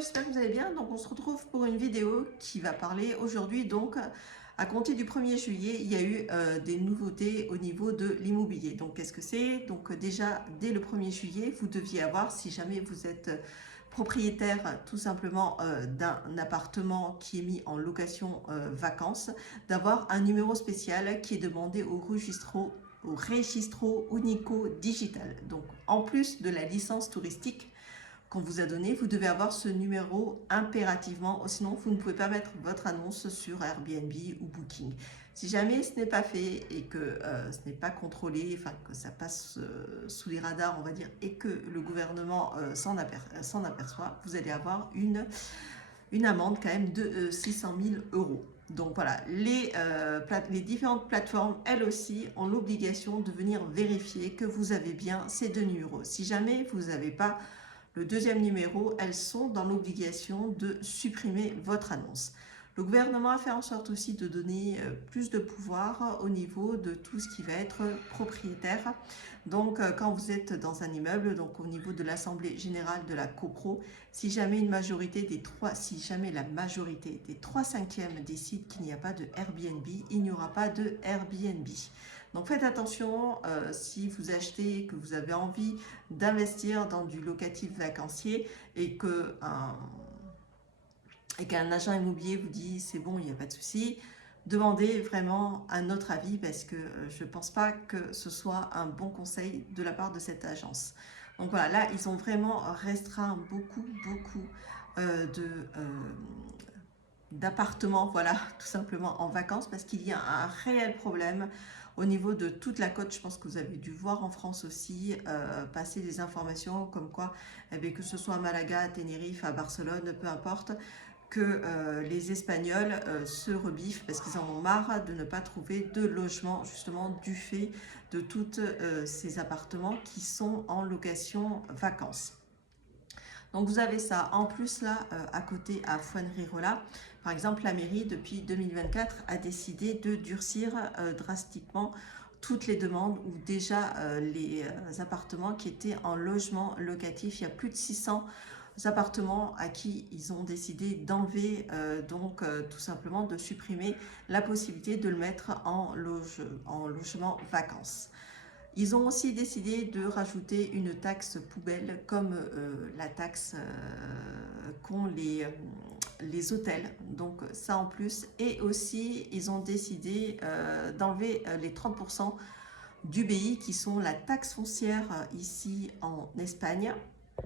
j'espère que vous allez bien. Donc on se retrouve pour une vidéo qui va parler aujourd'hui. Donc à compter du 1er juillet, il y a eu des nouveautés au niveau de l'immobilier. Donc qu'est-ce que c'est? Donc déjà dès le 1er juillet, vous deviez avoir, si jamais vous êtes propriétaire tout simplement d'un appartement qui est mis en location vacances, d'avoir un numéro spécial qui est demandé au registro unico digital. Donc en plus de la licence touristique qu'on vous a donné, vous devez avoir ce numéro impérativement, sinon vous ne pouvez pas mettre votre annonce sur Airbnb ou Booking. Si jamais ce n'est pas fait et que ce n'est pas contrôlé, enfin que ça passe sous les radars, on va dire, et que le gouvernement s'en aperçoit, vous allez avoir une amende quand même de 600 000 euros. Donc voilà, les différentes plateformes, elles aussi, ont l'obligation de venir vérifier que vous avez bien ces deux numéros. Si jamais vous n'avez pas le deuxième numéro, elles sont dans l'obligation de supprimer votre annonce. Le gouvernement a fait en sorte aussi de donner plus de pouvoir au niveau de tout ce qui va être propriétaire. Donc quand vous êtes dans un immeuble, donc au niveau de l'Assemblée Générale de la CoPro, si jamais la majorité des 3/5 décide qu'il n'y a pas de Airbnb, il n'y aura pas de Airbnb. Donc faites attention si vous achetez, que vous avez envie d'investir dans du locatif vacancier et qu'un agent immobilier vous dit c'est bon, il n'y a pas de souci, demandez vraiment un autre avis parce que je ne pense pas que ce soit un bon conseil de la part de cette agence. Donc voilà, là ils ont vraiment restreint beaucoup d'appartements, voilà, tout simplement en vacances parce qu'il y a un réel problème au niveau de toute la côte. Je pense que vous avez dû voir en France aussi passer des informations comme quoi, eh bien, que ce soit à Malaga, à Tenerife, à Barcelone, peu importe, que les Espagnols se rebiffent parce qu'ils en ont marre de ne pas trouver de logement justement du fait de tous ces appartements qui sont en location vacances. Donc vous avez ça. En plus là, à côté à Fuengirola, par exemple, la mairie depuis 2024 a décidé de durcir drastiquement toutes les demandes ou déjà les appartements qui étaient en logement locatif. Il y a plus de 600 appartements à qui ils ont décidé d'enlever, tout simplement de supprimer la possibilité de le mettre en logement vacances. Ils ont aussi décidé de rajouter une taxe poubelle comme la taxe qu'ont les hôtels, donc ça en plus. Et aussi, ils ont décidé d'enlever les 30% du BI qui sont la taxe foncière ici en Espagne.